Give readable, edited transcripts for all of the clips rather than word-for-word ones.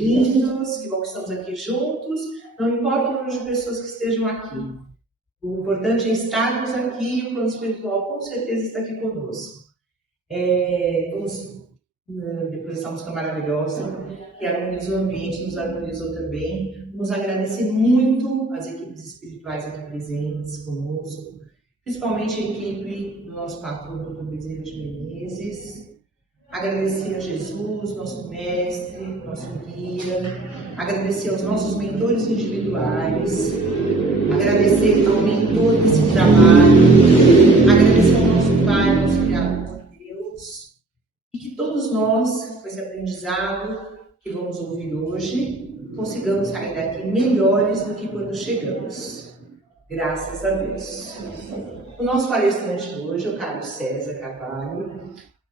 bem-vindos, que bom que estamos aqui juntos. Não importa o número de pessoas que estejam aqui. O importante é estarmos aqui e o plano espiritual com certeza está aqui conosco. Depois dessa música maravilhosa, que harmonizou o ambiente, nos harmonizou também. Vamos agradecer muito as equipes espirituais aqui presentes conosco, principalmente a equipe do nosso patrão, Dr. Bezerra de Menezes. Agradecer a Jesus, nosso mestre, nosso guia. Agradecer aos nossos mentores individuais. Agradecer ao mentor desse trabalho. Agradecer ao nosso Pai, nosso Criador, Deus. E que todos nós, com esse aprendizado que vamos ouvir hoje, consigamos sair daqui melhores do que quando chegamos. Graças a Deus. O nosso palestrante hoje é o Carlos César Carvalho.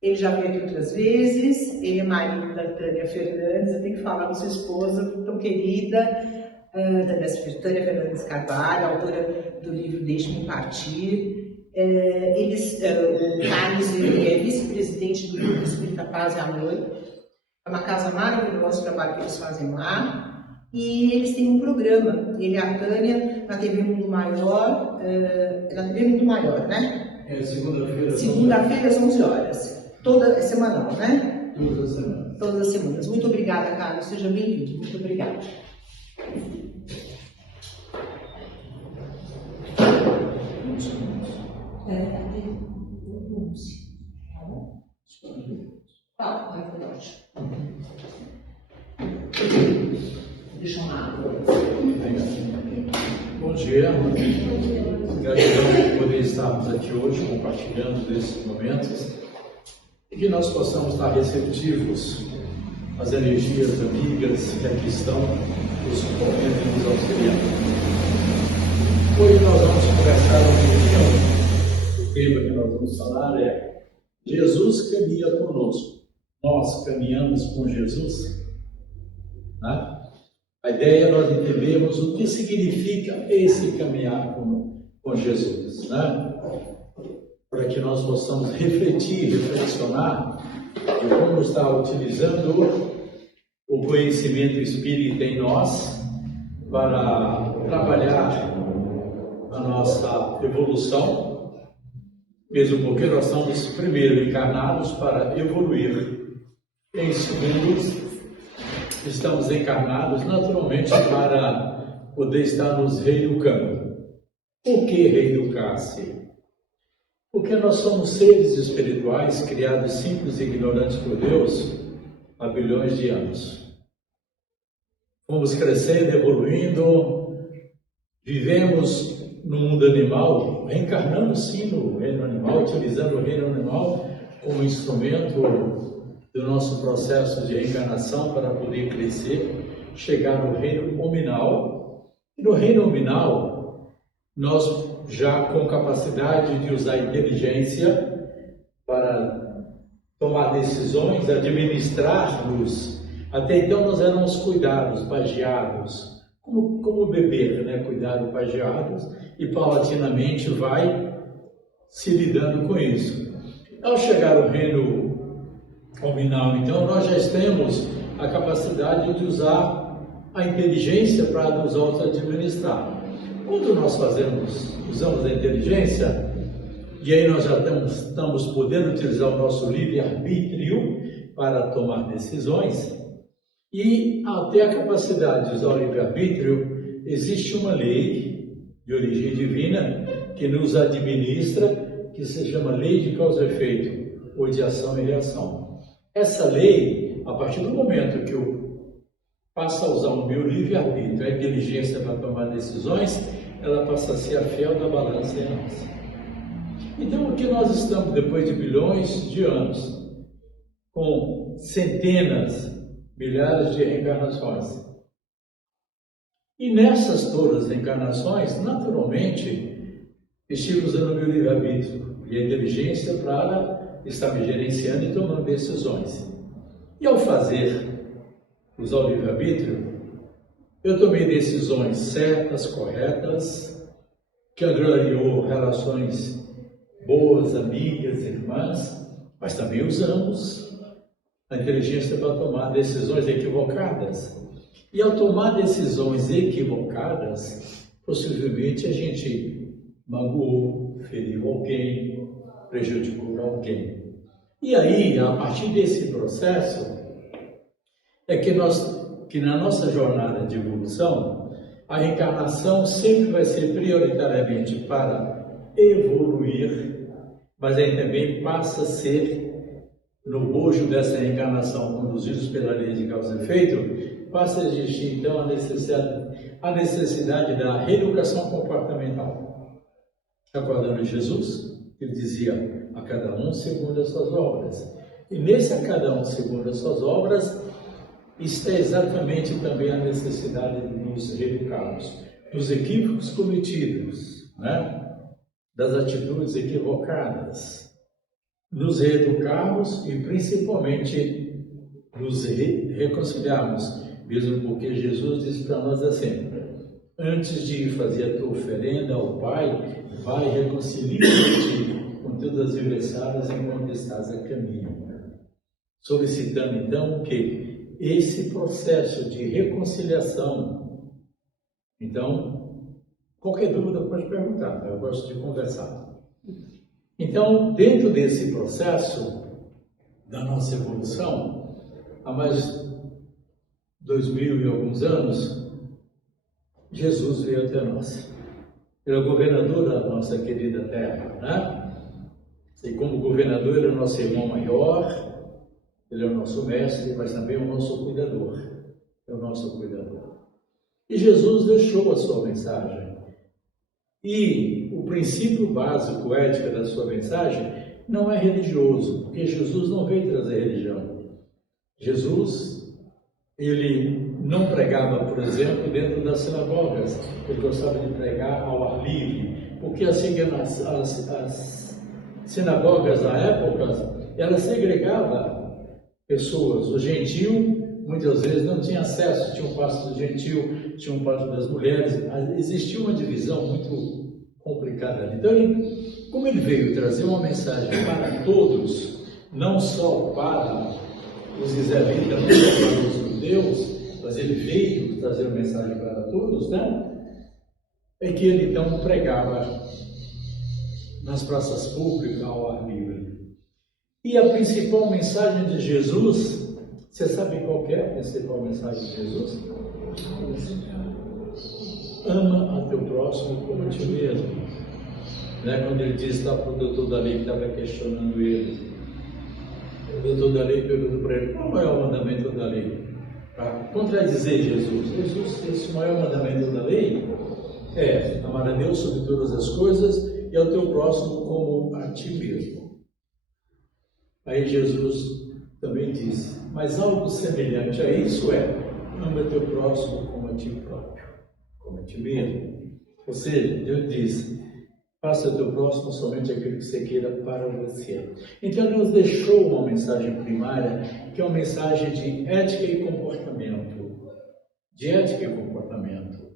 Ele já veio aqui outras vezes, ele é marido da Tânia Fernandes, eu tenho que falar com sua esposa, tão querida, Tânia Fernandes Carvalho, autora do livro Deixe-me Partir. O Carlos ele é vice-presidente do Grupo Espírita Paz e Amor. É uma casa maravilhosa o trabalho que eles fazem lá. E eles têm um programa, ele e a Tânia, na TV Mundo Maior, na TV Mundo Maior, né? Segunda-feira. Segunda-feira às 11 horas. É semanal, né? Todas as semanas. Todas as semanas. Muito obrigada, Carlos. Seja bem-vindo. Muito obrigada. Deixa uma água. Bom dia. Gratidão por poder estarmos aqui hoje compartilhando desses momentos e que nós possamos estar receptivos às energias amigas que aqui estão nos suportando e nos auxiliando. Hoje nós vamos conversar o tema que nós vamos falar é Jesus caminha conosco. Nós caminhamos com Jesus? Né? A ideia é nós entendermos o que significa esse caminhar com Jesus, né? Para que nós possamos refletir, reflexionar e como está utilizando o conhecimento espírita em nós para trabalhar a nossa evolução, mesmo porque nós estamos primeiro encarnados para evoluir, em segundo estamos encarnados naturalmente para poder estar nos reeducando. Por que reeducar-se? Porque nós somos seres espirituais criados simples e ignorantes por Deus há bilhões de anos. Fomos crescendo, evoluindo, vivemos no mundo animal, reencarnando sim no reino animal, utilizando o reino animal como instrumento do nosso processo de reencarnação para poder crescer, chegar no reino hominal. E no reino hominal, nós já com capacidade de usar a inteligência para tomar decisões, administrar-nos. Até então nós éramos cuidados, pagiados, como beber, né? Cuidado, pagiados, e paulatinamente vai se lidando com isso. Ao chegar ao reino hominal, então, nós já temos a capacidade de usar a inteligência para nos auto-administrar. Quando nós usamos a inteligência, e aí nós já estamos podendo utilizar o nosso livre-arbítrio para tomar decisões, e até a capacidade de usar o livre-arbítrio, existe uma lei de origem divina que nos administra, que se chama lei de causa e efeito, ou de ação e reação. Essa lei, a partir do momento que eu passo a usar o meu livre-arbítrio, a inteligência para tomar decisões, ela passa a ser a fiel da balança em nós. Então, o que nós estamos, depois de bilhões de anos, com centenas, milhares de reencarnações, e nessas todas as reencarnações, naturalmente, estive usando o meu livre-arbítrio e a inteligência para estar me gerenciando e tomando decisões. E ao usar o livre-arbítrio, eu tomei decisões certas, corretas, que angariou relações boas, amigas, irmãs, mas também usamos a inteligência para tomar decisões equivocadas. E ao tomar decisões equivocadas, possivelmente a gente magoou, feriu alguém, prejudicou alguém. E aí, a partir desse processo, é que na nossa jornada de evolução, a reencarnação sempre vai ser prioritariamente para evoluir, mas aí também passa a ser, no bojo dessa reencarnação, conduzidos pela lei de causa e efeito, passa a existir então a necessidade da reeducação comportamental. Acordando Jesus, ele dizia, a cada um segundo as suas obras. E nesse a cada um segundo as suas obras, está exatamente também a necessidade de nos reeducarmos dos equívocos cometidos, né? Das atitudes equivocadas, nos reeducarmos e principalmente nos reconciliarmos, mesmo porque Jesus disse para nós assim, antes de ir fazer a tua oferenda ao Pai, vai e reconcilia-te com todas as adversárias enquanto estás a caminho. Solicitando então o quê? Esse processo de reconciliação. Então, qualquer dúvida pode perguntar, eu gosto de conversar. Então, dentro desse processo da nossa evolução, há mais 2000 e alguns anos, Jesus veio até nós. Ele é o governador da nossa querida terra, né? E como governador, ele é o nosso irmão maior, ele é o nosso mestre, mas também é o nosso cuidador. É o nosso cuidador. E Jesus deixou a sua mensagem. E o princípio básico, ético da sua mensagem não é religioso, porque Jesus não veio trazer religião. Jesus, ele não pregava, por exemplo, dentro das sinagogas. Ele gostava de pregar ao ar livre, porque as sinagogas da época, elas segregavam pessoas. O gentil, muitas vezes, não tinha acesso, tinha um passo do gentil, tinha um passo das mulheres, existia uma divisão muito complicada ali. Então, como ele veio trazer uma mensagem para todos, não só para os israelitas, não só para os judeus, mas ele veio trazer uma mensagem para todos, né? É que ele então pregava nas praças públicas ao ar livre. E a principal mensagem de Jesus, você sabe qual é a principal mensagem de Jesus? Ama a teu próximo como a ti mesmo. Né? Quando ele disse lá para o doutor da lei que estava questionando ele, o doutor da lei perguntou para ele, qual é o maior mandamento da lei? Para contradizer Jesus. Jesus disse, o maior mandamento da lei é amar a Deus sobre todas as coisas e ao teu próximo como a ti mesmo. Aí Jesus também disse, mas algo semelhante a isso é, ama teu próximo como a ti próprio, como a ti mesmo. Ou seja, Deus disse, faça o teu próximo somente aquilo que você queira para você. Então Deus deixou uma mensagem primária, que é uma mensagem de ética e comportamento. De ética e comportamento.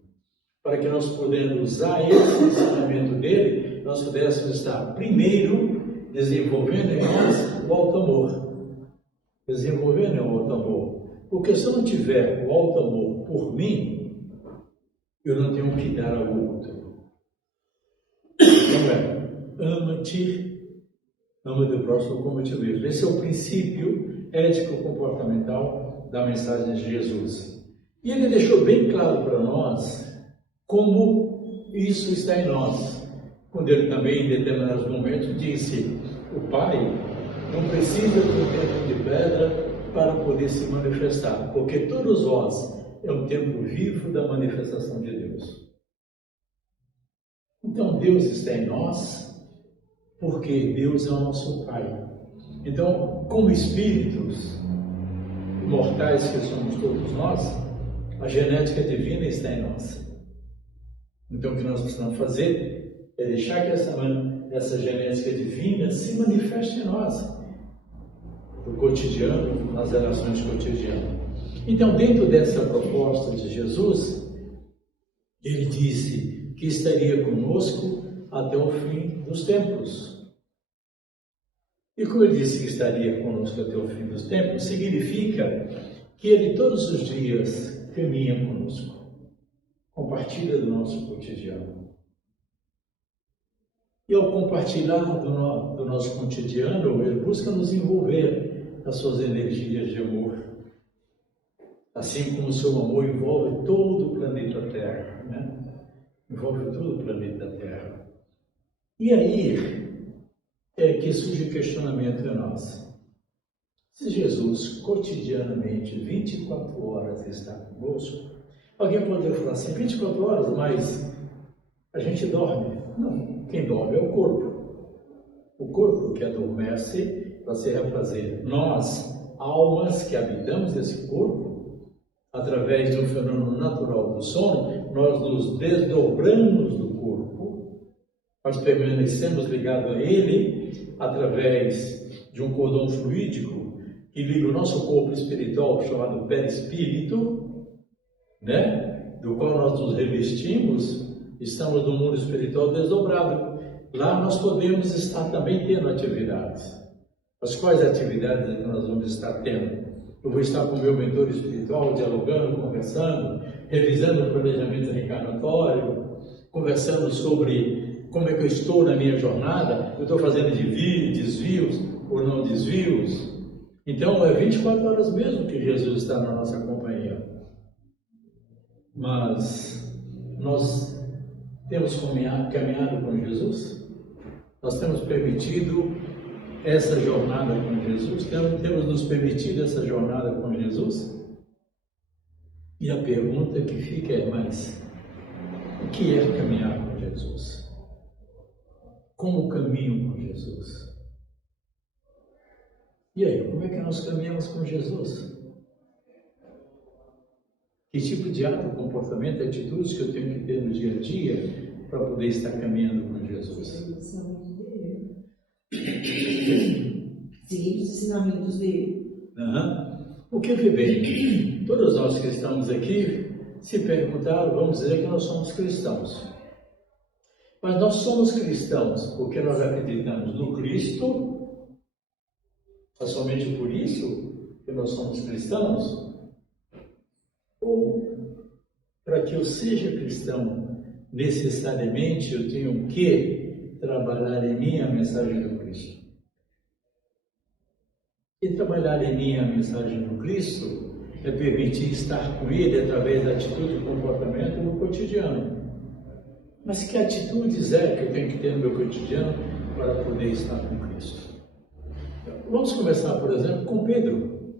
Para que nós podendo usar esse ensinamento dele, nós pudéssemos estar primeiro desenvolvendo em nós o alto amor. Desenvolvendo o alto amor. Porque se eu não tiver o alto amor por mim, eu não tenho que dar ao outro. Então ama-te, ama teu próximo como a ti mesmo. Esse é o princípio ético-comportamental da mensagem de Jesus. E ele deixou bem claro para nós como isso está em nós. Quando ele também, em determinados momentos, disse, o Pai não precisa de um templo de pedra para poder se manifestar, porque todos vós é um templo vivo da manifestação de Deus. Então Deus está em nós, porque Deus é o nosso Pai. Então, como espíritos imortais que somos todos nós, a genética divina está em nós. Então, o que nós precisamos fazer é deixar que essa genética divina se manifeste em nós, no cotidiano, nas relações cotidianas. Então, dentro dessa proposta de Jesus, ele disse que estaria conosco até o fim dos tempos. E como ele disse que estaria conosco até o fim dos tempos, significa que ele todos os dias caminha conosco, compartilha do nosso cotidiano. E ao compartilhar do nosso cotidiano, ele busca nos envolver nas suas energias de amor. Assim como o seu amor envolve todo o planeta Terra, né? Envolve todo o planeta Terra. E aí é que surge o questionamento em nós. Se Jesus cotidianamente, 24 horas está conosco, alguém poderia falar assim, 24 horas, mas a gente dorme. Não, quem dorme é o corpo. O corpo que adormece para se refazer. Nós, almas que habitamos esse corpo, através de um fenômeno natural do sono, nós nos desdobramos do corpo, nós permanecemos ligados a ele através de um cordão fluídico que liga o nosso corpo espiritual, chamado perispírito, né? Do qual nós nos revestimos, estamos no mundo espiritual desdobrado. Lá nós podemos estar também tendo atividades. Mas quais atividades é que nós vamos estar tendo? Eu vou estar com o meu mentor espiritual, dialogando, conversando, revisando o planejamento reencarnatório, conversando sobre como é que eu estou na minha jornada, eu estou fazendo desvios ou não desvios. Então, é 24 horas mesmo que Jesus está na nossa companhia. Mas nós temos caminhado com Jesus? Nós temos permitido essa jornada com Jesus? Temos nos permitido essa jornada com Jesus? E a pergunta que fica é, mas o que é caminhar com Jesus? Como caminho com Jesus? E aí, como é que nós caminhamos com Jesus? Que tipo de ato, comportamento, atitudes que eu tenho que ter no dia a dia para poder estar caminhando com Jesus? Seguir os ensinamentos dele. Porque bem, todos nós que estamos aqui se perguntaram, vamos dizer que nós somos cristãos. Mas nós somos cristãos porque nós acreditamos no Cristo, é somente por isso que nós somos cristãos? Ou para que eu seja cristão, necessariamente eu tenho que trabalhar em mim a mensagem do Cristo? E trabalhar em mim a mensagem do Cristo é permitir estar com Ele através da atitude e comportamento no cotidiano. Mas que atitudes é que eu tenho que ter no meu cotidiano para poder estar com Cristo? Vamos começar, por exemplo, com Pedro,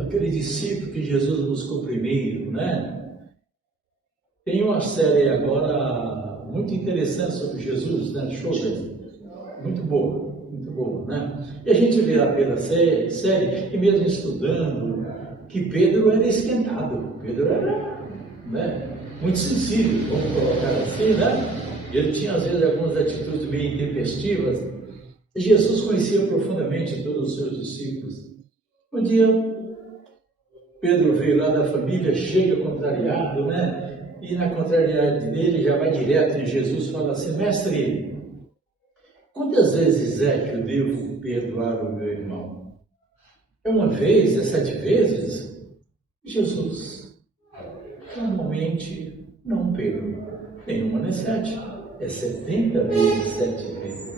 aquele discípulo que Jesus buscou primeiro, né? Tem uma série agora muito interessante sobre Jesus, né? Muito boa, né? E a gente vê pela série, e mesmo estudando, que Pedro era esquentado, Pedro era, né, muito sensível, vamos colocar assim, né? Ele tinha às vezes algumas atitudes meio intempestivas. E Jesus conhecia profundamente todos os seus discípulos. Um dia, Pedro veio lá da família, chega contrariado, né? E na contrariedade dele já vai direto em Jesus e fala assim, mestre, quantas vezes é que eu devo perdoar o meu irmão? É uma vez, é 7 vezes? Jesus, normalmente não, Pedro, nenhuma não é 7, é 70 vezes 7 vezes.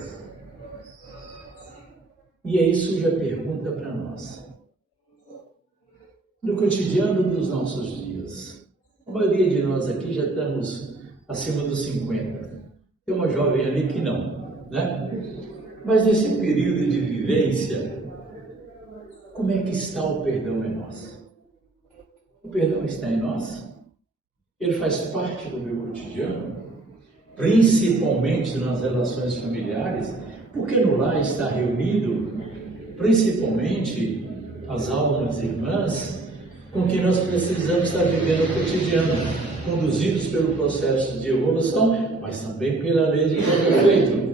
E aí surge a pergunta para nós. No cotidiano dos nossos dias, a maioria de nós aqui já estamos acima dos 50. Tem uma jovem ali que não, né? Mas nesse período de vivência, como é que está o perdão em nós? O perdão está em nós? Ele faz parte do meu cotidiano? Principalmente nas relações familiares, porque no lar está reunido principalmente as almas irmãs com quem nós precisamos estar vivendo o cotidiano, conduzidos pelo processo de evolução, mas também pela lei de causa e efeito.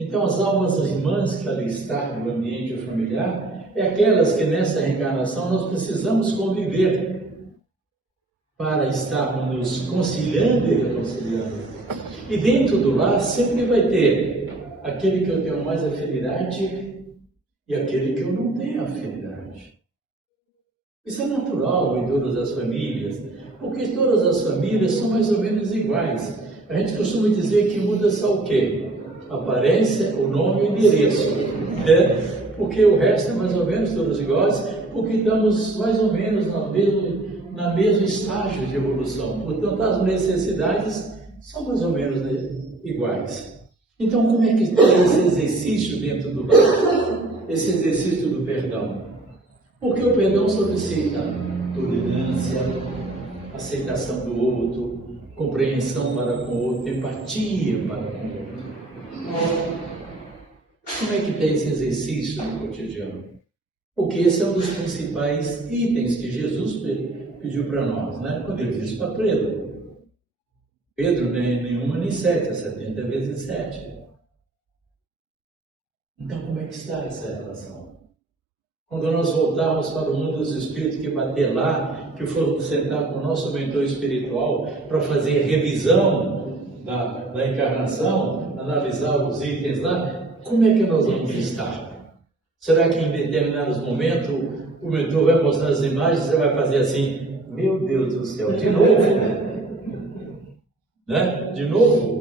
Então, as almas irmãs que ali estão no ambiente familiar, é aquelas que nessa reencarnação nós precisamos conviver para estarmos nos conciliando e reconciliando. E dentro do lar sempre vai ter aquele que eu tenho mais afinidade e aquele que eu não tenho afinidade. Isso é natural em todas as famílias, porque todas as famílias são mais ou menos iguais. A gente costuma dizer que muda só o quê? Aparência, o nome e o endereço. Porque o resto é mais ou menos todos iguais, porque estamos mais ou menos na mesmo estágio de evolução. Portanto, as necessidades são mais ou menos iguais. Então, como é que está esse exercício dentro do lar? Esse exercício do perdão? Porque o perdão solicita tolerância, aceitação do outro, compreensão para com o outro, empatia para com o outro. Como é que está esse exercício no cotidiano? Porque esse é um dos principais itens que Jesus pediu para nós, né? Quando ele disse para Pedro. Pedro nem nenhuma nem 7, é 70 vezes 7. Então, como é que está essa relação? Quando nós voltarmos para o mundo dos espíritos, que bater lá, que for sentar com o nosso mentor espiritual para fazer revisão da encarnação, analisar os itens lá, como é que nós vamos estar? Será que em determinados momentos o mentor vai mostrar as imagens e você vai fazer assim, meu Deus do céu, de novo? Né? De novo?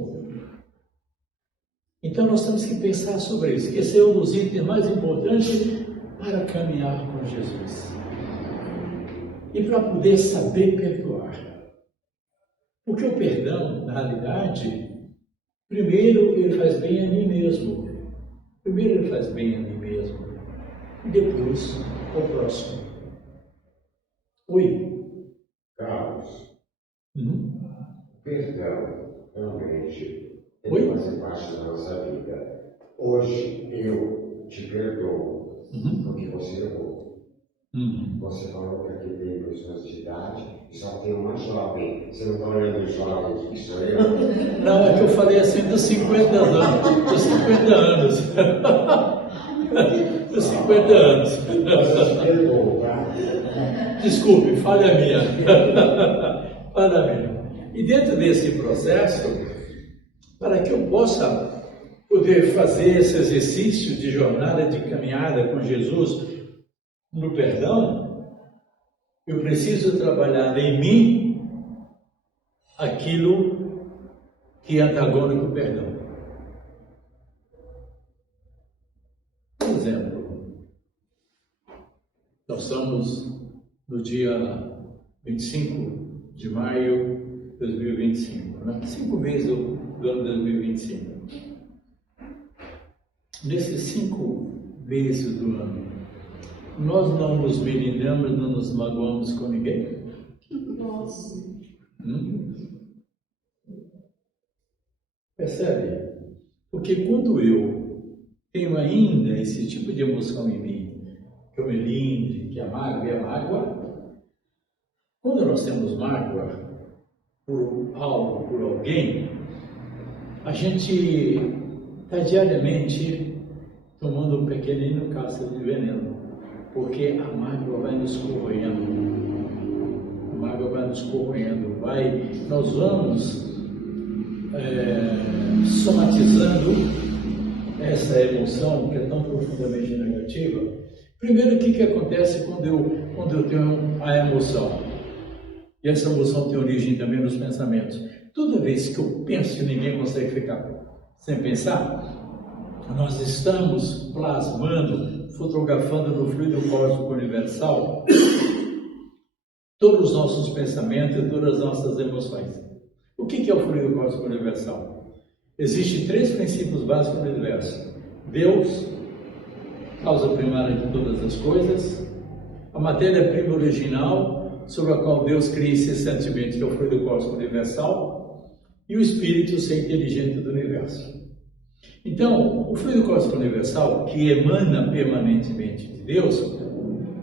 Então nós temos que pensar sobre isso, que esse é um dos itens mais importantes para caminhar com Jesus e para poder saber perdoar. Porque o perdão, na realidade, primeiro ele faz bem a mim mesmo. Primeiro ele faz bem a mim mesmo e depois ao próximo. Oi? Carlos, perdão realmente tem que fazer parte da nossa vida. Hoje eu te perdoo porque você errou. Você falou que aqui tem 2 anos de idade e só tem uma jovem. Você não está olhando os jovens, que sou eu? Não, é que eu falei assim dos 50 anos. Dos 50 anos. Dos 50 anos. Desculpe, falha minha. Falha minha. E dentro desse processo, para que eu possa poder fazer esse exercício de jornada, de caminhada com Jesus no perdão, eu preciso trabalhar em mim aquilo que é antagônico ao perdão. Por exemplo, nós estamos no dia 25 de maio de 2025, né? 5 meses do ano 2025. Nesses 5 meses do ano, nós não nos melinamos, não nos magoamos com ninguém? Nossa. Percebe? Porque quando eu tenho ainda esse tipo de emoção em mim, que eu melindre, que a mágoa é mágoa, quando nós temos mágoa por algo, por alguém, a gente está diariamente tomando um pequenino cálice de veneno, porque a mágoa vai nos corroendo. A mágoa vai nos corroendo. Nós vamos somatizando essa emoção que é tão profundamente negativa. Primeiro, o que acontece quando eu tenho a emoção? E essa emoção tem origem também nos pensamentos. Toda vez que eu penso que ninguém consegue ficar sem pensar, nós estamos plasmando, fotografando no fluido cósmico universal todos os nossos pensamentos e todas as nossas emoções. O que é o fluido cósmico universal? Existem 3 princípios básicos do universo. Deus, causa primária de todas as coisas, a matéria-prima original, sobre a qual Deus cria incessantemente, que é o fluido cósmico universal, e o Espírito, o ser inteligente do universo. Então, o fluido cósmico universal, que emana permanentemente de Deus,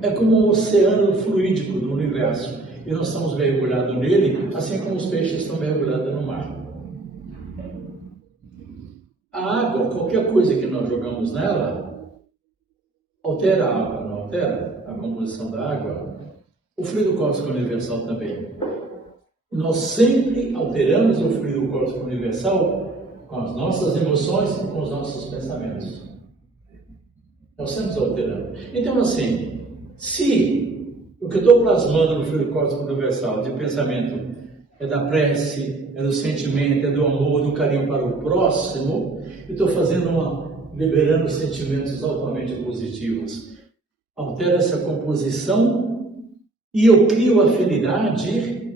é como um oceano fluídico do universo. E nós estamos mergulhados nele, assim como os peixes estão mergulhados no mar. A água, qualquer coisa que nós jogamos nela, altera a água, não altera a composição da água? O fluido cósmico universal também. Nós sempre alteramos o fluido cósmico universal com as nossas emoções e com os nossos pensamentos. Nós estamos alterando. Então, assim, se o que eu estou plasmando no fluido cósmico universal de pensamento é da prece, é do sentimento, é do amor, do carinho para o próximo, eu estou liberando sentimentos altamente positivos. Altera essa composição e eu crio afinidade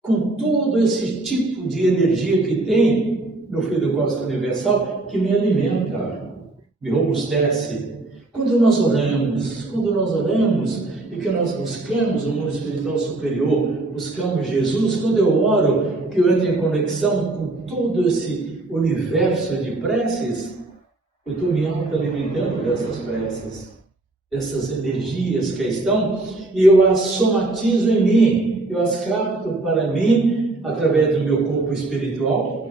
com todo esse tipo de energia que tem no fluido cósmico universal, que me alimenta, me robustece. Quando nós oramos e que nós buscamos o mundo espiritual superior, buscamos Jesus, quando eu oro, que eu entro em conexão com todo esse universo de preces, eu estou me auto-alimentando dessas preces, dessas energias que estão, e eu as somatizo em mim, eu as capto para mim, através do meu corpo espiritual,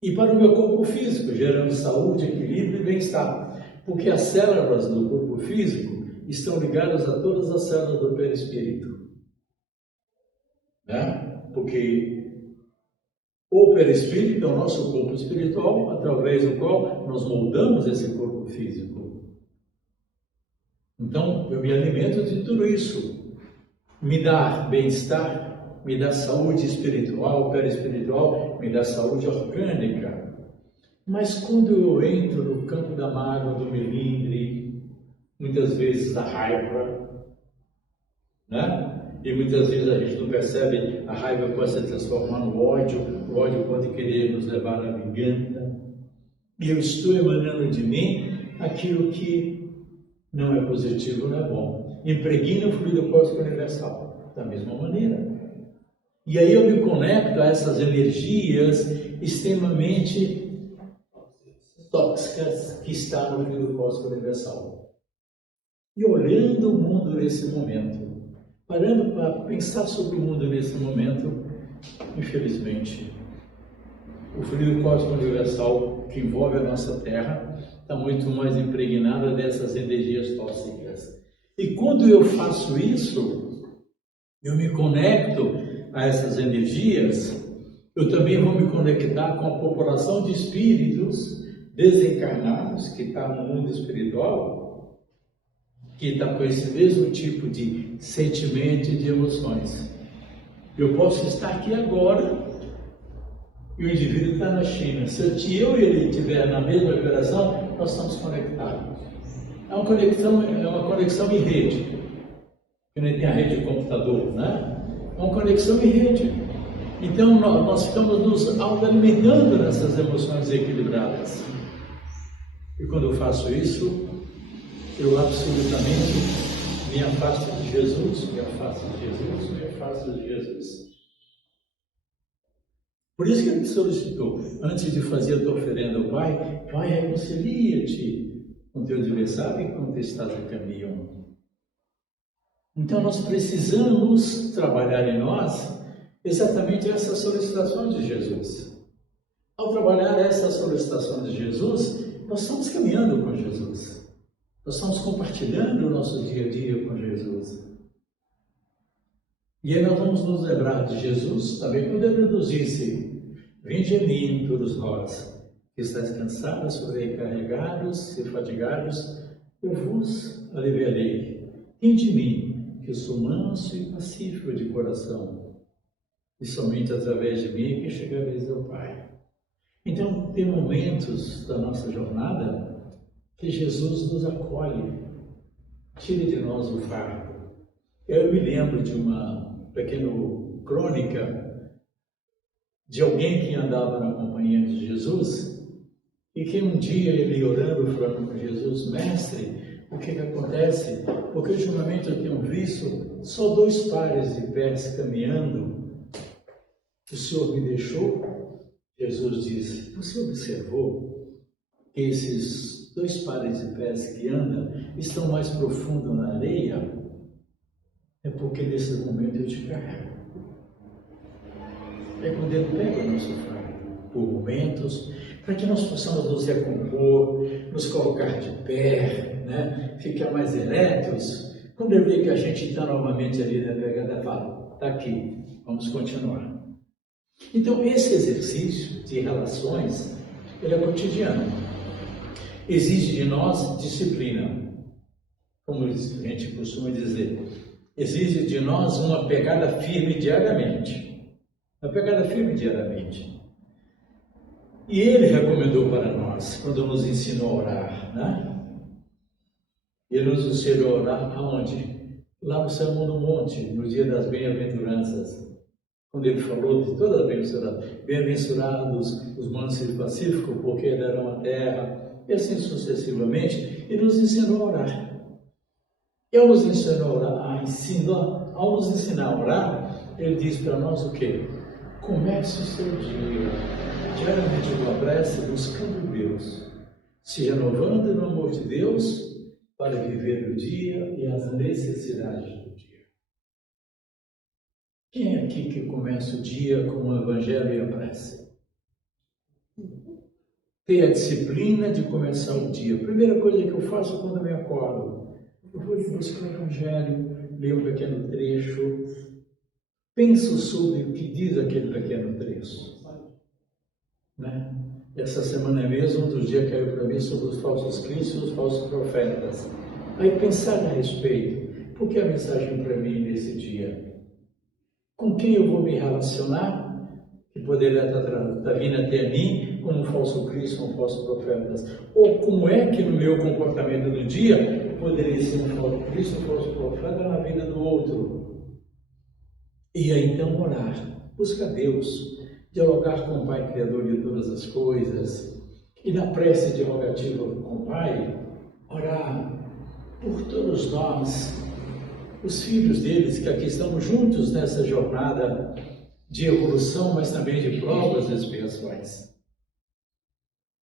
e para o meu corpo físico, gerando saúde, equilíbrio e bem-estar. Porque as células do corpo físico estão ligadas a todas as células do perispírito. Né? Porque o perispírito é o nosso corpo espiritual, através do qual nós moldamos esse corpo físico. Então, eu me alimento de tudo isso. Me dá bem-estar, me dá saúde espiritual, perispiritual, me dá saúde orgânica. Mas quando eu entro no campo da mágoa, do melindre, muitas vezes da raiva, né? E muitas vezes a gente não percebe, a raiva pode se transformar no ódio, o ódio pode querer nos levar à vingança. E eu estou emanando de mim aquilo que não é positivo, não é bom. Impregna o fluido cósmico universal, da mesma maneira. E aí eu me conecto a essas energias extremamente tóxicas que está no fluido cósmico universal. E olhando o mundo nesse momento, parando para pensar sobre o mundo nesse momento, infelizmente, o fluido cósmico universal que envolve a nossa Terra está muito mais impregnada dessas energias tóxicas. E quando eu faço isso, eu me conecto a essas energias, eu também vou me conectar com a população de espíritos desencarnados que está no mundo espiritual, que está com esse mesmo tipo de sentimento e de emoções. Eu posso estar aqui agora e o indivíduo está na China. Se eu e ele estiver na mesma vibração, nós estamos conectados. É uma conexão em rede. Que nem tem a rede de computador, né? É uma conexão em rede. Então nós ficamos nos auto-alimentando nessas emoções equilibradas. E quando eu faço isso, eu absolutamente me afasto de Jesus, me afasto de Jesus, me afasto de Jesus. Por isso que ele solicitou, antes de fazer a tua oferenda ao Pai, Pai, reconcilia-te com teu adversário enquanto estás a caminho. Então nós precisamos trabalhar em nós exatamente essas solicitações de Jesus. Ao trabalhar essas solicitações de Jesus, nós estamos caminhando com Jesus. Nós estamos compartilhando o nosso dia a dia com Jesus. E aí nós vamos nos lembrar de Jesus também quando ele nos disse: vinde a mim todos nós, que estáis cansados, sobrecarregados e fatigados, eu vos aliviarei. Vinde de mim, que eu sou manso e pacífico de coração, e somente através de mim que chegareis ao Pai. Então, tem momentos da nossa jornada que Jesus nos acolhe, tira de nós o fardo. Eu me lembro de uma pequena crônica de alguém que andava na companhia de Jesus e que um dia ele orando, falando com Jesus: mestre, o que acontece? Porque ultimamente eu tenho visto só 2 pares de pés caminhando. O Senhor me deixou? Jesus disse: você observou que esses 2 pares de pés que andam estão mais profundo na areia? É porque nesse momento eu te carrego. É quando ele pega o nosso fardo por momentos, para que nós possamos nos recompor, nos colocar de pé, né? Ficar mais eretos. Quando ele vê que a gente está novamente ali na pegada, fala: está aqui, vamos continuar. Então, esse exercício de relações, ele é cotidiano. exige de nós disciplina, como a gente costuma dizer. Exige de nós uma pegada firme diariamente. Uma pegada firme diariamente. E ele recomendou para nós, quando nos ensinou a orar, né? Ele nos ensinou a orar aonde? Lá no Sermão do Monte, no dia das bem-aventuranças. Quando ele falou de todas as bem-aventuradas, bem-aventurados os mansos e pacíficos, porque herdarão a terra, e assim sucessivamente, e nos ensinou a orar. E ao nos ensinar a orar, ao nos ensinar a orar, ele diz para nós o quê? Comece o seu dia, diariamente com a prece, buscando Deus, se renovando no amor de Deus, para viver o dia e as necessidades do dia. Quem é aqui que começa o dia com o Evangelho e a prece? Ter a disciplina de começar o dia. A primeira coisa que eu faço quando eu me acordo, eu vou buscar o Evangelho, leio um pequeno trecho, penso sobre o que diz aquele pequeno trecho. Né? Essa semana mesmo, um dos dias caiu para mim sobre os falsos cristos e os falsos profetas. Aí pensar a respeito, por que a mensagem para mim nesse dia? Com quem eu vou me relacionar, que poderia estar vindo até mim como um falso Cristo, um falso profeta? Ou como é que no meu comportamento do dia poderia ser um falso Cristo, um falso profeta na vida do outro? E aí então orar, buscar Deus, dialogar com o Pai Criador de todas as coisas, e na prece dialogativa com o Pai, orar por todos nós, os filhos deles, que aqui estamos juntos nessa jornada de evolução, mas também de provas e expiações.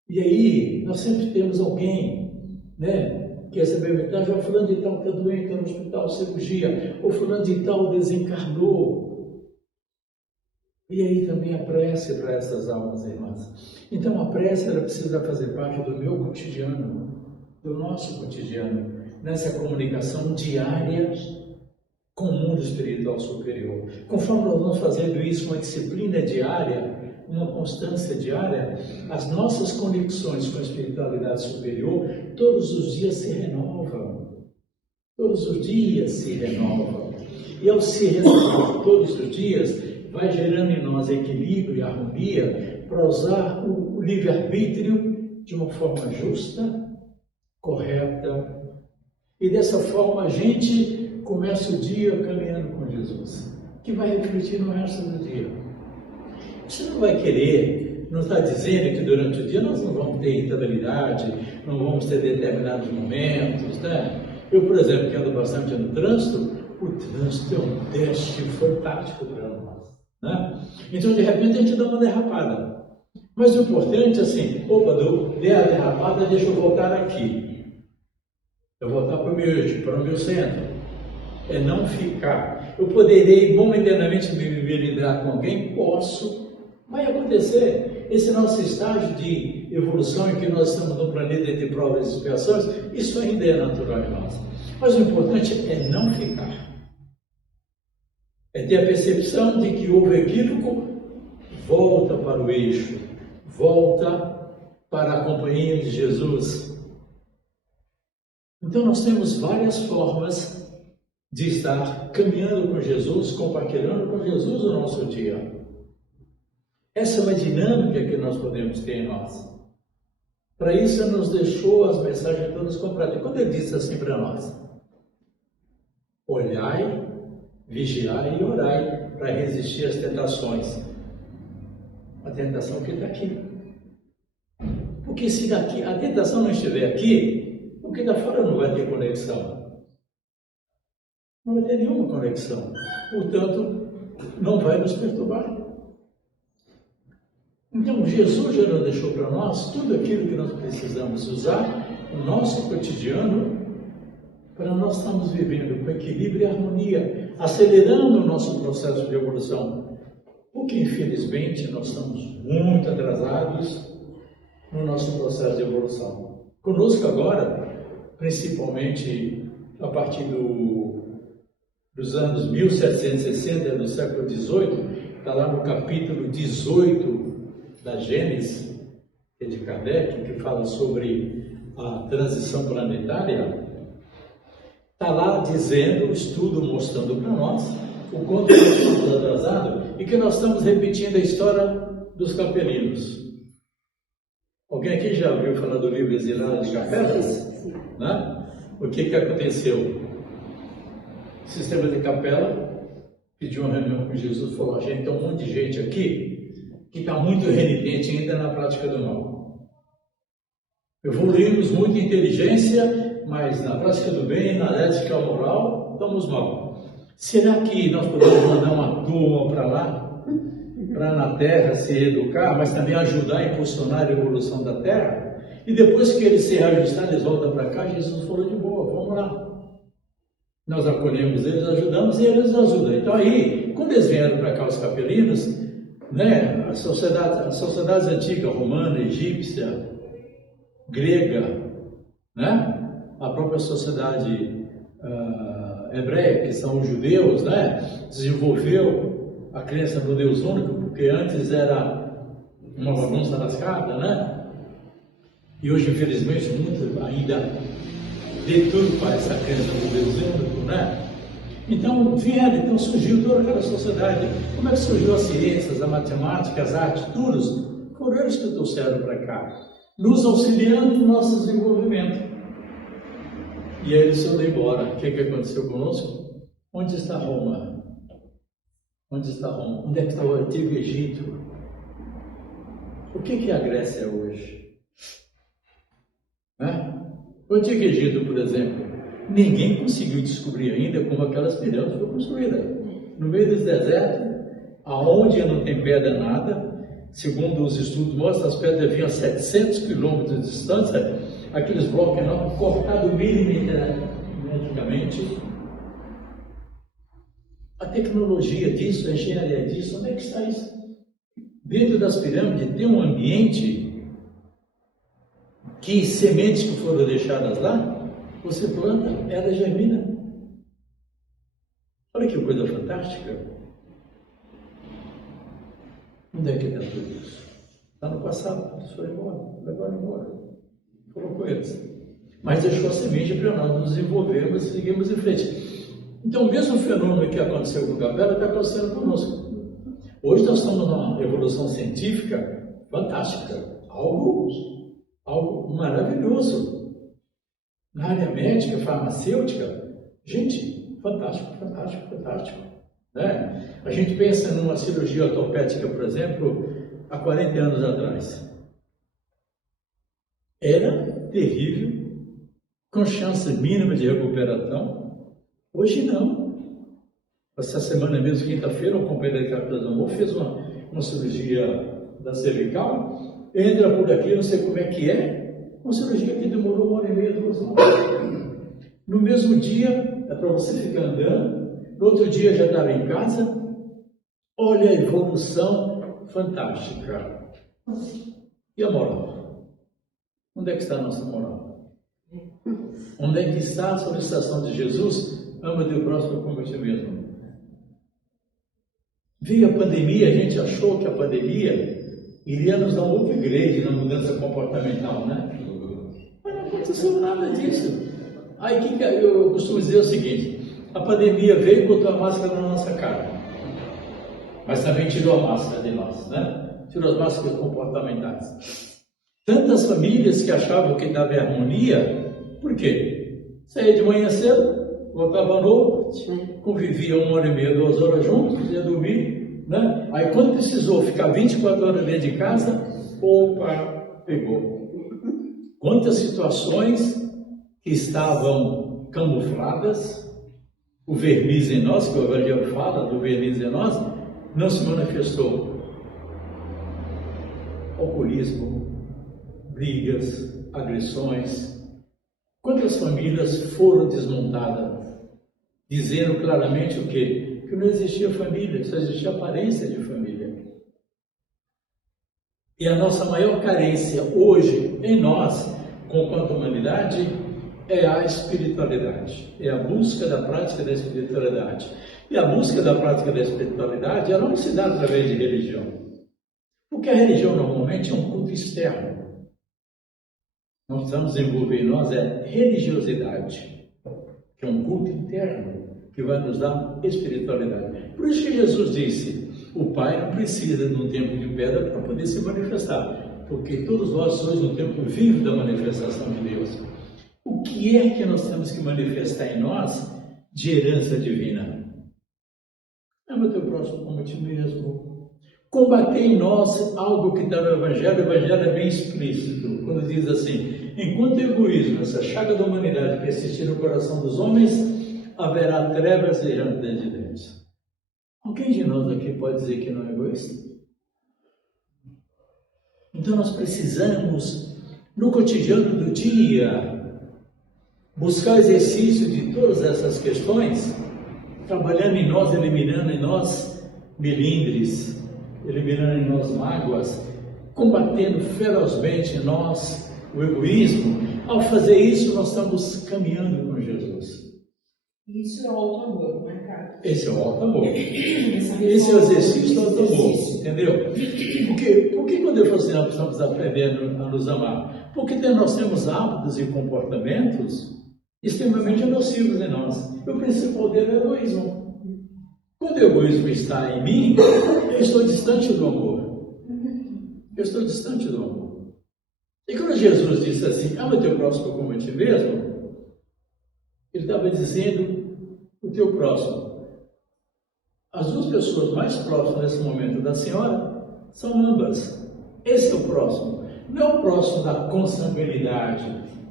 E aí, nós sempre temos alguém, né, que recebeu metade, ou fulano de tal está doente, está no hospital, cirurgia, ou fulano de tal desencarnou. E aí também a prece para essas almas irmãs. Então a prece, ela precisa fazer parte do meu cotidiano, do nosso cotidiano, nessa comunicação diária com o mundo espiritual superior. Conforme nós vamos fazendo isso, uma disciplina diária, uma constância diária, as nossas conexões com a espiritualidade superior, todos os dias se renovam. Todos os dias se renovam. E ao se renovar todos os dias, vai gerando em nós equilíbrio e harmonia para usar o livre-arbítrio de uma forma justa, correta. E dessa forma a gente começa o dia caminhando com Jesus, que vai refletir no resto do dia. Você não vai querer, não está dizendo que durante o dia nós não vamos ter irritabilidade, não vamos ter determinados momentos, né? Eu, por exemplo, que ando bastante no trânsito, o trânsito é um teste fantástico para nós, né? Então, de repente, a gente dá uma derrapada. Mas o importante é assim, opa, dei a derrapada, deixa eu voltar aqui. Eu voltar para o meu eixo, para o meu centro. É não ficar. Eu poderei momentaneamente me lidar com alguém? Posso. Vai acontecer. Esse nosso estágio de evolução em que nós estamos no planeta de provas e expiações, isso ainda é natural em nós. Mas o importante é não ficar. É ter a percepção de que houve equívoco, volta para o eixo, volta para a companhia de Jesus. Então nós temos várias formas de estar caminhando com Jesus, compartilhando com Jesus o nosso dia. Essa é uma dinâmica que nós podemos ter em nós. Para isso, Ele nos deixou as mensagens todas completas. Quando Ele disse assim para nós: olhai, vigiai e orai para resistir às tentações. A tentação que está aqui. Porque se daqui a tentação não estiver aqui, o que está fora não vai ter conexão. Não vai ter nenhuma conexão. Portanto, não vai nos perturbar. Então, Jesus já nos deixou para nós tudo aquilo que nós precisamos usar no nosso cotidiano para nós estarmos vivendo com equilíbrio e harmonia, acelerando o nosso processo de evolução. Porque, infelizmente, nós estamos muito atrasados no nosso processo de evolução. Conosco agora, principalmente a partir dos anos 1760, do século XVIII, está lá no capítulo 18 da Gênesis, que é de Kardec, que fala sobre a transição planetária, está lá dizendo, o estudo mostrando para nós, o quanto nós estamos atrasados e que nós estamos repetindo a história dos capelinos. Alguém aqui já ouviu falar do livro Exilado de Capelas? Né? O que aconteceu? O sistema de capela pediu uma reunião com Jesus e falou: a gente tem um monte de gente aqui que está muito renitente ainda na prática do mal. Evoluímos muito em inteligência, mas na prática do bem, na ética moral, estamos mal. Será que nós podemos mandar uma turma para lá, para na Terra se educar, mas também ajudar a impulsionar a evolução da Terra? E depois que eles se reajustarem, eles voltam para cá. Jesus falou: de boa, vamos lá. Nós acolhemos eles, ajudamos e eles ajudam. Então aí, quando eles vieram para cá, os capelinos, né, as sociedades antigas, romana, egípcia, grega, né, a própria sociedade hebreia, que são os judeus, né, desenvolveu a crença no Deus único, porque antes era uma bagunça lascada, né? E hoje, infelizmente, muito ainda deturpa essa crença no Deus único, né? Então surgiu toda aquela sociedade. Como é que surgiu as ciências, a matemática, as artes, tudo? Foram eles que trouxeram para cá, nos auxiliando no nosso desenvolvimento. E aí eles foram embora. O que aconteceu conosco? Onde está Roma? Onde está Roma? Onde é que está o Antigo Egito? O que é a Grécia hoje? O Antigo Egito, por exemplo, ninguém conseguiu descobrir ainda como aquelas pirâmides foram construídas. No meio desse deserto, aonde não tem pedra nada, segundo os estudos mostram, as pedras vinham a 700 quilômetros de distância, aqueles blocos enormes, cortados milimetricamente. A tecnologia disso, a engenharia disso, onde é que está isso? Dentro das pirâmides tem um ambiente que sementes que foram deixadas lá, você planta, ela germina. Olha que coisa fantástica. Onde é que está tudo isso? Está no passado, isso foi embora, levaram embora. Colocou eles. Mas deixou a semente para nós nos desenvolvermos e seguimos em frente. Então, o mesmo fenômeno que aconteceu com o Gabriel está acontecendo conosco. Hoje nós estamos numa evolução científica fantástica, algo maravilhoso. Na área médica, farmacêutica, gente, fantástico. Né? A gente pensa numa cirurgia ortopédica, por exemplo, há 40 anos atrás. Era terrível, com chance mínima de recuperação. Hoje não. Essa semana mesmo, quinta-feira, um companheiro de capitão fez uma cirurgia da cervical, entra por aqui, não sei como é que é, uma cirurgia que demorou 1h30, 2 horas. No mesmo dia, é para você ficar andando, no outro dia já estava em casa. Olha a evolução fantástica. E a moral? Onde é que está a nossa moral? Onde é que está a solicitação de Jesus? Ama teu próximo como a ti mesmo. Veio a pandemia, a gente achou que a pandemia iria nos dar um upgrade na mudança comportamental, né? Mas não aconteceu nada disso. Aí eu costumo dizer o seguinte: a pandemia veio e botou a máscara na nossa cara, mas também tirou a máscara de nós, né? Tirou as máscaras comportamentais. Tantas famílias que achavam que estava em harmonia, por quê? Saía de manhã cedo, voltava à noite, convivia 1h30, 2 horas juntos, ia dormir, né? Aí quando precisou ficar 24 horas dentro de casa, opa, pegou. Quantas situações que estavam camufladas, o verniz em nós, que o Evangelho fala do verniz em nós, não se manifestou. Alcoolismo, brigas, agressões. Quantas famílias foram desmontadas, dizendo claramente o quê? Que não existia família, só existia aparência de família. E a nossa maior carência hoje, em nós, quanto humanidade, é a espiritualidade, é a busca da prática da espiritualidade. E a busca da prática da espiritualidade, ela não se dá através de religião. Porque a religião normalmente é um culto externo. nós precisamos desenvolver em nós é religiosidade, que é um culto interno, que vai nos dar espiritualidade. Por isso que Jesus disse, o Pai não precisa de um templo de pedra para poder se manifestar, porque todos nós somos no tempo vivo da manifestação de Deus. O que é que nós temos que manifestar em nós de herança divina? Ama teu próximo como a ti mesmo. Combater em nós algo que está no Evangelho. O Evangelho é bem explícito, quando diz assim, enquanto o egoísmo, essa chaga da humanidade persistir no coração dos homens, haverá trevas e ranger de dentes. Alguém de nós aqui pode dizer que não é egoísta? Então nós precisamos, no cotidiano do dia, buscar exercício de todas essas questões, trabalhando em nós, eliminando em nós melindres, eliminando em nós mágoas, combatendo ferozmente em nós o egoísmo. Ao fazer isso, nós estamos caminhando com Jesus. Isso é o auto-amor, não é, cara? Esse é o auto-amor. Esse é o exercício do auto-amor, entendeu? Por que quando eu falo assim, nós precisamos aprender a nos amar? Porque nós temos hábitos e comportamentos extremamente nocivos em nós. E o principal dele é o egoísmo. Quando o egoísmo está em mim, eu estou distante do amor. Eu estou distante do amor. E quando Jesus disse assim, ama teu próximo como a ti mesmo, ele estava dizendo o teu próximo. As duas pessoas mais próximas nesse momento da senhora são ambas. Esse é o próximo. Não é o próximo da consanguinidade.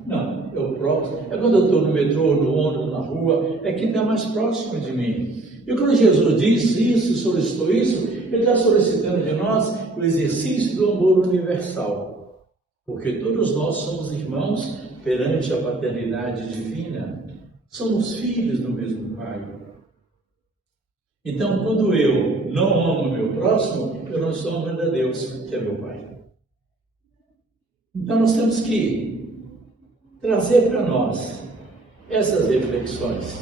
Não, é o próximo. É quando eu estou no metrô, no ônibus, na rua, é quem está mais próximo de mim. E quando Jesus diz isso, solicitou isso, ele está solicitando de nós o exercício do amor universal. Porque todos nós somos irmãos perante a paternidade divina. Somos filhos do mesmo Pai. Então, quando eu não amo o meu próximo, eu não estou amando a Deus, que é meu Pai. Então, nós temos que trazer para nós essas reflexões,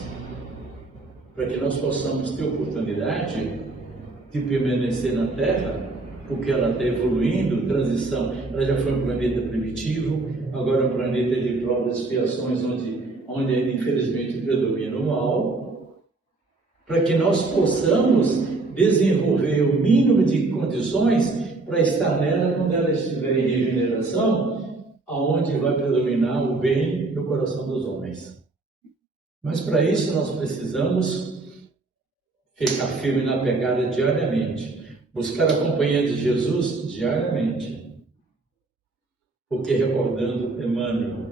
para que nós possamos ter oportunidade de permanecer na Terra, porque ela está evoluindo, transição. Ela já foi um planeta primitivo, agora é um planeta de provas e expiações, onde infelizmente predomina o mal, para que nós possamos desenvolver o mínimo de condições para estar nela quando ela estiver em regeneração, aonde vai predominar o bem no coração dos homens. Mas para isso nós precisamos ficar firme na pegada diariamente, buscar a companhia de Jesus diariamente, porque recordando Emmanuel,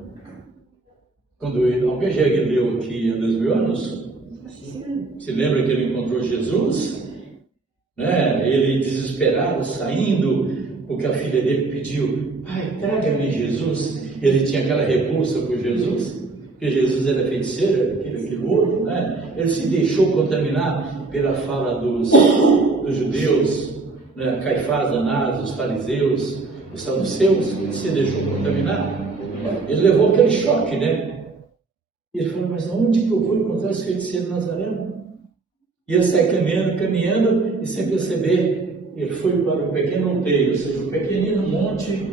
quando alguém já leu aqui há 2000 anos, se lembra que ele encontrou Jesus, né? Ele desesperado, saindo, porque a filha dele pediu, pai, traga-me Jesus. Ele tinha aquela repulsa por Jesus, porque Jesus era feiticeiro, aquilo outro, né? Ele se deixou contaminar pela fala dos judeus, né? Caifás, Anás, os fariseus, os saduceus, ele se deixou contaminar. Ele levou aquele choque, né? E ele falou, mas aonde que eu vou encontrar esse feiticeiro nazareno? E ele sai caminhando, e sem perceber, ele foi para o pequeno alteio, ou seja, o pequenino monte,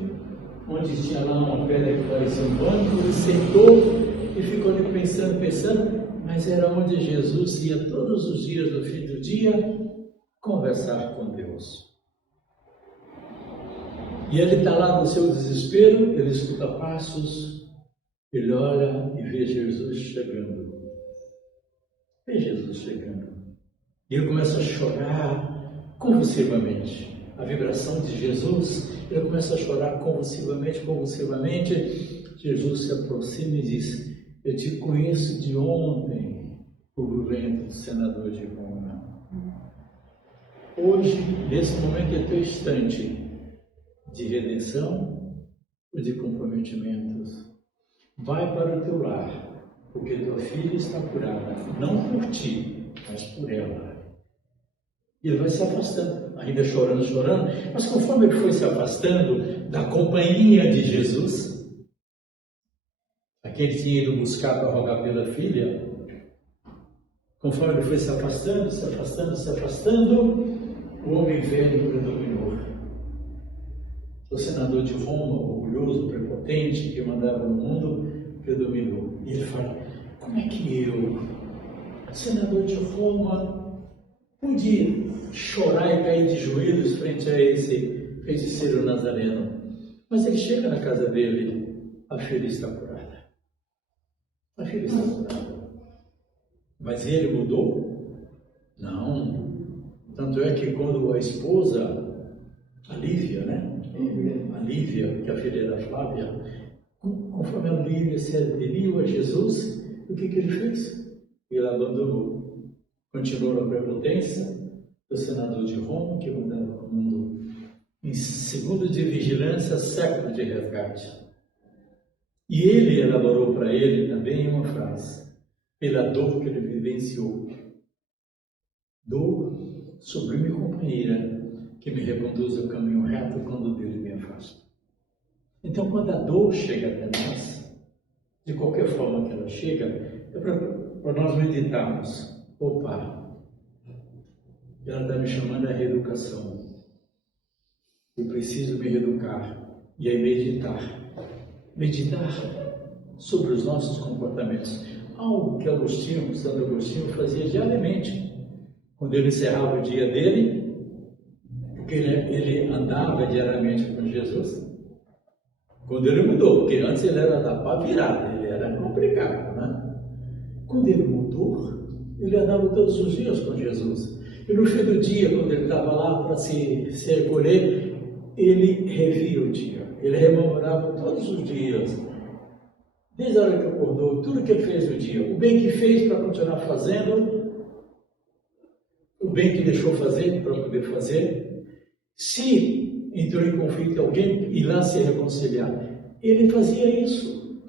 onde tinha lá uma pedra que parecia um banco. Ele sentou e ficou ali pensando, mas era onde Jesus ia todos os dias, no fim do dia, conversar com Deus. E ele está lá no seu desespero, ele escuta passos, ele olha e vê Jesus chegando. Vê Jesus chegando. E ele começa a chorar convulsivamente. A vibração de Jesus, ele começa a chorar convulsivamente. Jesus se aproxima e diz, eu te conheço de ontem, o vento do senador de Roma. Hoje, nesse momento, é teu instante de redenção ou de comprometimentos. Vai para o teu lar, porque tua filha está curada, não por ti, mas por ela. E ele vai se afastando, ainda chorando, mas conforme ele foi se afastando da companhia de Jesus, aquele que tinha ido buscar para rogar pela filha, conforme ele foi se afastando, o homem velho predominou. O senador de Roma, orgulhoso, prepotente, que mandava no mundo, predominou. E ele fala, como é que eu, senador de Roma, pude chorar e cair de joelhos frente a esse feiticeiro nazareno? Mas ele chega na casa dele, a filha está curada. A filha está curada. Mas ele mudou? Não. Tanto é que quando a esposa, a Lívia, né? A Lívia, que é a filha da Flávia, conforme a Lívia se aderiu a Jesus, o que ele fez? Ele abandonou. Continuou a prepotência do senador de Roma, que mandava o mundo em segundos de vigilância, séculos de resgate. E ele elaborou para ele também uma frase, pela dor que ele vivenciou. Dor, sublime companheira, que me reconduz ao caminho reto quando Deus me afasta. Então, quando a dor chega até nós, de qualquer forma que ela chega, é para nós meditarmos. Opa, ela está me chamando à reeducação. Eu preciso me reeducar. E aí meditar. Meditar sobre os nossos comportamentos. Algo que Santo Agostinho fazia diariamente. Quando ele encerrava o dia dele, porque ele andava diariamente com Jesus. Quando ele mudou, porque antes ele era da pá virada, ele era complicado, né? Quando ele mudou, ele andava todos os dias com Jesus. E no fim do dia, quando ele estava lá para se recolher, ele revia o dia, ele rememorava todos os dias, desde a hora que acordou, tudo que ele fez no dia, o bem que fez para continuar fazendo, o bem que deixou fazer para poder fazer. Se entrou em conflito alguém e lá se reconciliar, ele fazia isso,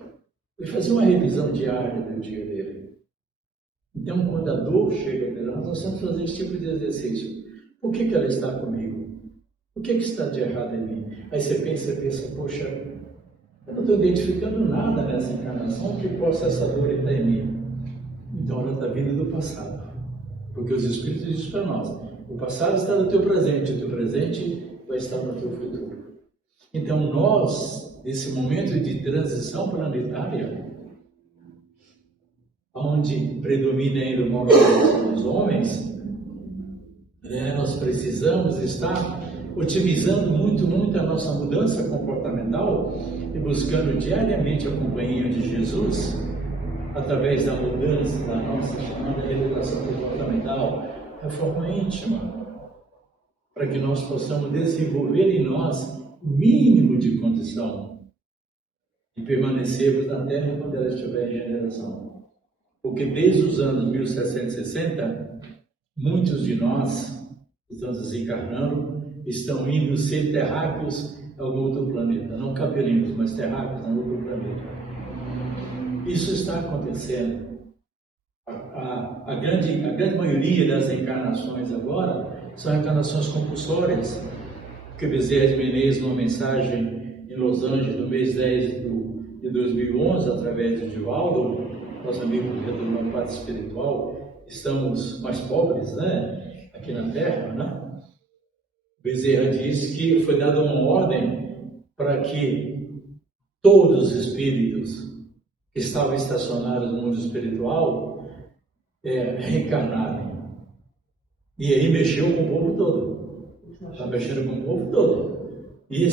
ele fazia uma revisão diária do dia dele. Então, quando a dor chega até nós temos que fazer esse tipo de exercício. Por que ela está comigo? O que está de errado em mim? Aí você pensa, poxa, eu não estou identificando nada nessa encarnação que possa essa dor estar em mim. Então ela está vindo do passado. Porque os Espíritos dizem para nós, o passado está no teu presente, o teu presente vai estar no teu futuro. Então nós, nesse momento de transição planetária, onde predomina ainda o mal dos homens, nós precisamos estar otimizando muito a nossa mudança comportamental e buscando diariamente a companhia de Jesus através da mudança da nossa chamada educação comportamental, reforma íntima, para que nós possamos desenvolver em nós o mínimo de condição de permanecermos na Terra quando ela estiver em regeneração. Porque desde os anos 1760, muitos de nós estamos desencarnando, estão indo ser terráqueos a algum outro planeta, não capelinhos, mas terráqueos a outro planeta. Isso está acontecendo. A grande maioria das encarnações agora são encarnações compulsórias, porque Bezerra de Menezes, numa mensagem em Los Angeles, no mês 10 de 2011, através de Divaldo, nosso amigo do meu Pátria Espiritual, estamos mais pobres, né, aqui na Terra, né? Bezerra diz que foi dada uma ordem para que todos os espíritos que estavam estacionados no mundo espiritual reencarnarem. E aí mexeu com o povo todo. Está mexendo com o povo todo. E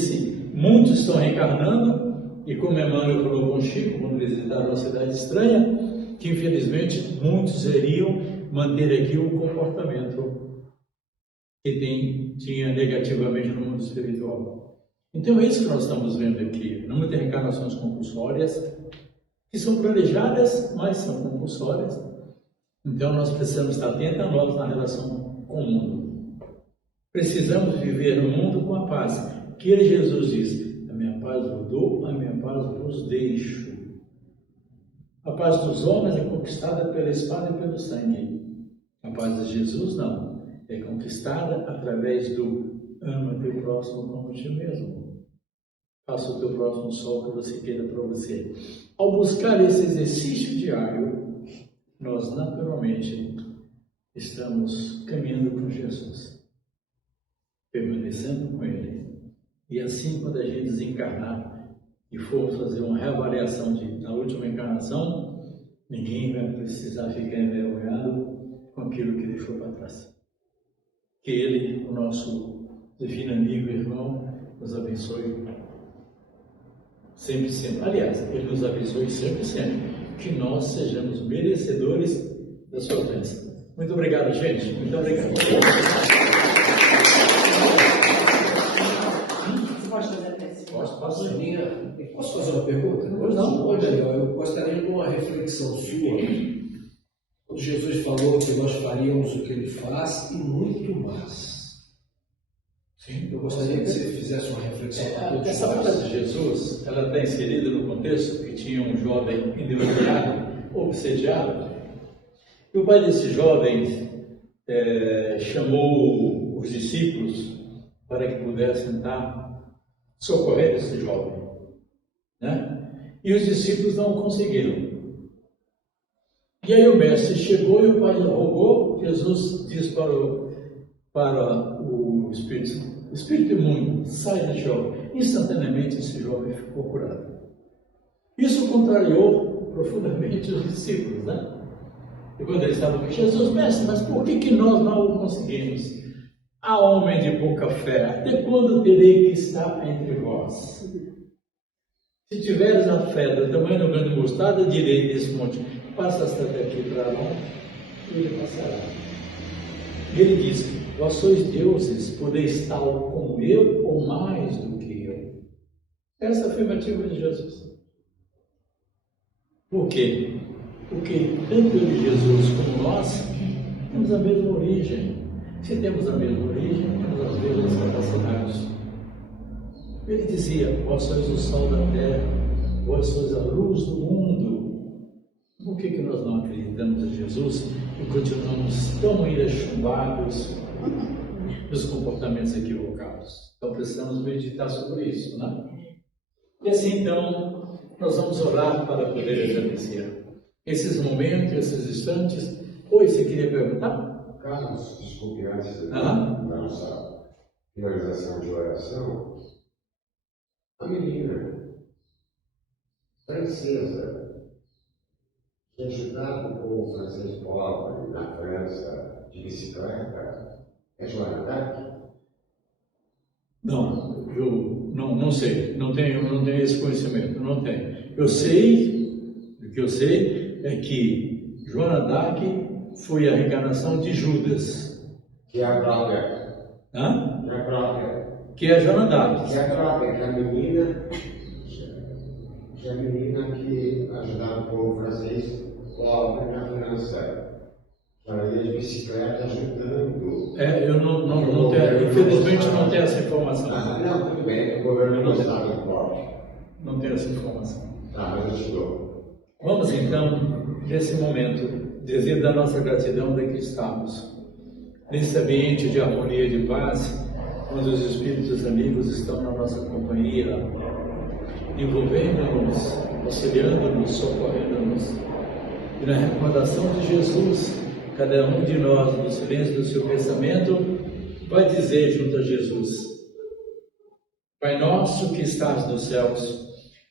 muitos estão reencarnando, e como Emmanuel falou com Chico, quando visitaram uma cidade estranha, que infelizmente muitos iriam manter aqui um comportamento que tinha negativamente no mundo espiritual. Então é isso que nós estamos vendo aqui. Não muitas reencarnações compulsórias, que são planejadas, mas são compulsórias. Então nós precisamos estar atentos a nós na relação com o mundo. Precisamos viver no mundo com a paz. Que Jesus diz, a minha paz vos dou, a minha paz vos deixo. A paz dos homens é conquistada pela espada e pelo sangue. A paz de Jesus não. É conquistada através do ama teu próximo como ti mesmo. Faça o teu próximo sol que você queira para você. Ao buscar esse exercício diário, nós naturalmente estamos caminhando com Jesus, permanecendo com Ele. E assim, quando a gente desencarnar, e for fazer uma reavaliação da última encarnação, ninguém vai precisar ficar envergonhado com aquilo que deixou para trás. Que Ele, o nosso divino amigo e irmão, nos abençoe sempre, sempre. Aliás, Ele nos abençoe sempre, sempre. Que nós sejamos merecedores da sua bênção. Muito obrigado, gente. Muito obrigado. Posso fazer uma pergunta? Não, olha, eu gostaria de uma reflexão sua. Quando Jesus falou que nós faríamos o que Ele faz e muito mais. Sim, eu gostaria que você fizesse uma reflexão para todos nós. Essa fala de Jesus, ela está inserida no contexto que tinha um jovem endemoniado, obsediado. E o pai desse jovem chamou os discípulos para que pudessem tentar socorrer esse jovem, né? E os discípulos não conseguiram. E aí o mestre chegou e o pai rogou. Jesus disse para o espírito imundo: sai desse jovem. Instantaneamente esse jovem ficou curado. Isso contrariou profundamente os discípulos, né? E quando eles estavam com Jesus: mestre, mas por que nós não o conseguimos? Ah, homem de pouca fé, até quando terei que estar entre vós? Se tiveres a fé do tamanho do grão de mostarda, direi desse monte: passa esta daqui para lá, e ele passará. E ele diz: vós sois deuses, podeis tal como eu, ou mais do que eu. Essa é a afirmativa de Jesus. Por quê? Porque tanto ele, Jesus, como nós, temos a mesma origem. Se temos a mesma origem, temos as mesmas capacidades. Ele dizia: vós sois o sol da terra, vós sois a luz do mundo. Por que nós não acreditamos em Jesus e continuamos tão enxumbados nos comportamentos equivocados? Então precisamos meditar sobre isso, né? E assim, então, nós vamos orar para poder agradecer esses momentos, esses instantes. Oi, você queria perguntar? Carlos, desculpe, antes da nossa finalização de oração, a menina francesa que ajudava o povo francês pobre na França de bicicleta é Joana d'Arc? Não, eu não sei, não tenho esse conhecimento, não tenho. O que eu sei é que Joana d'Arc foi a reencarnação de Judas. Que é a própria. Hã? Que é a própria. Que é a Joana d'Arc. Que é a própria, que é a menina que ajudava o povo francês pobre na França. Ela ia de bicicleta ajudando. Eu não tenho, infelizmente não tenho essa informação. Não, tudo bem, o governo não sabe do pobre. Não tenho essa informação. Tá, mas eu te dou. Vamos então, nesse momento, dizer da nossa gratidão de que estamos. Nesse ambiente de harmonia e de paz, onde os espíritos amigos estão na nossa companhia, envolvendo-nos, auxiliando-nos, socorrendo-nos. E na recordação de Jesus, cada um de nós, no silêncio do seu pensamento, vai dizer junto a Jesus: Pai nosso que estás nos céus,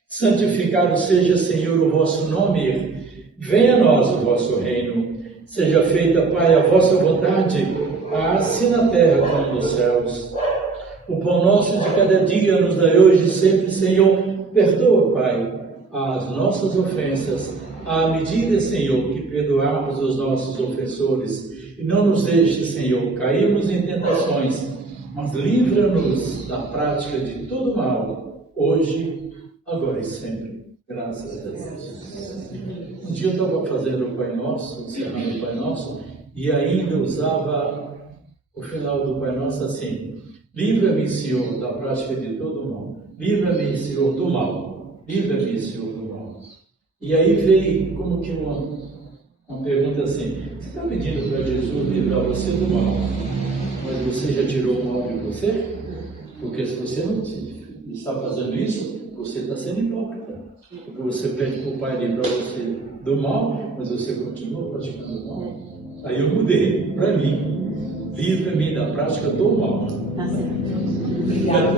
santificado seja, Senhor, o vosso nome. Venha a nós o vosso reino. Seja feita, Pai, a vossa vontade, assim na terra como nos céus. O pão nosso de cada dia nos dai hoje e sempre, Senhor. Perdoa, Pai, as nossas ofensas, à medida, Senhor, que perdoamos os nossos ofensores. E não nos deixe, Senhor, cairmos em tentações, mas livra-nos da prática de todo mal, hoje, agora e sempre. Graças a Deus. Um dia eu estava fazendo o Pai Nosso, encerrando o Pai Nosso, e ainda usava o final do Pai Nosso assim: livra-me, Senhor, da prática de todo mal. Livra-me, Senhor, do mal. Livra-me, Senhor, do mal. E aí veio como que uma pergunta assim: você está pedindo para Jesus livrar você do mal, mas você já tirou o mal de você? Porque se você não está fazendo isso, você está sendo hipócrita. Porque você pede para o Pai livrar você do mal, mas você continua praticando o mal. Aí eu mudei para mim: livra-me da prática do mal. Tá certo. Obrigada.